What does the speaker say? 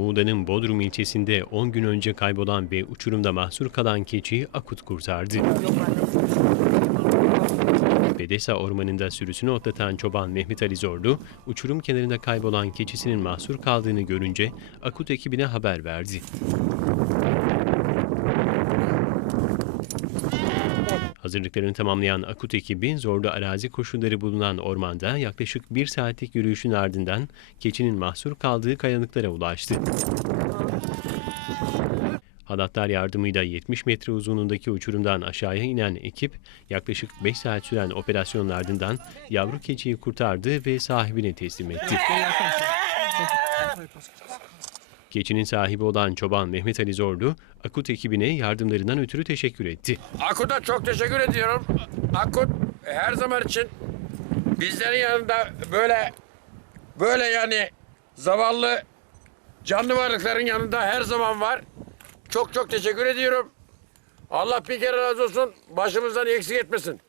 Muğla'nın Bodrum ilçesinde 10 gün önce kaybolan ve uçurumda mahsur kalan keçiyi Akut kurtardı. Bedesa ormanında sürüsünü otlatan çoban Mehmet Ali Zorlu, uçurum kenarında kaybolan keçisinin mahsur kaldığını görünce Akut ekibine haber verdi. Hazırlıklarını tamamlayan Akut ekibi zorlu arazi koşulları bulunan ormanda yaklaşık bir saatlik yürüyüşün ardından keçinin mahsur kaldığı kayalıklara ulaştı. Halatlar yardımıyla 70 metre uzunluğundaki uçurumdan aşağıya inen ekip yaklaşık 5 saat süren operasyonun ardından yavru keçiyi kurtardı ve sahibine teslim etti. Keçinin sahibi olan çoban Mehmet Ali Zorlu, Akut ekibine yardımlarından ötürü teşekkür etti. Akut'a çok teşekkür ediyorum. Akut her zaman için bizlerin yanında böyle böyle yani zavallı canlı varlıkların yanında her zaman var. Çok çok teşekkür ediyorum. Allah bir kere razı olsun. Başımızdan eksik etmesin.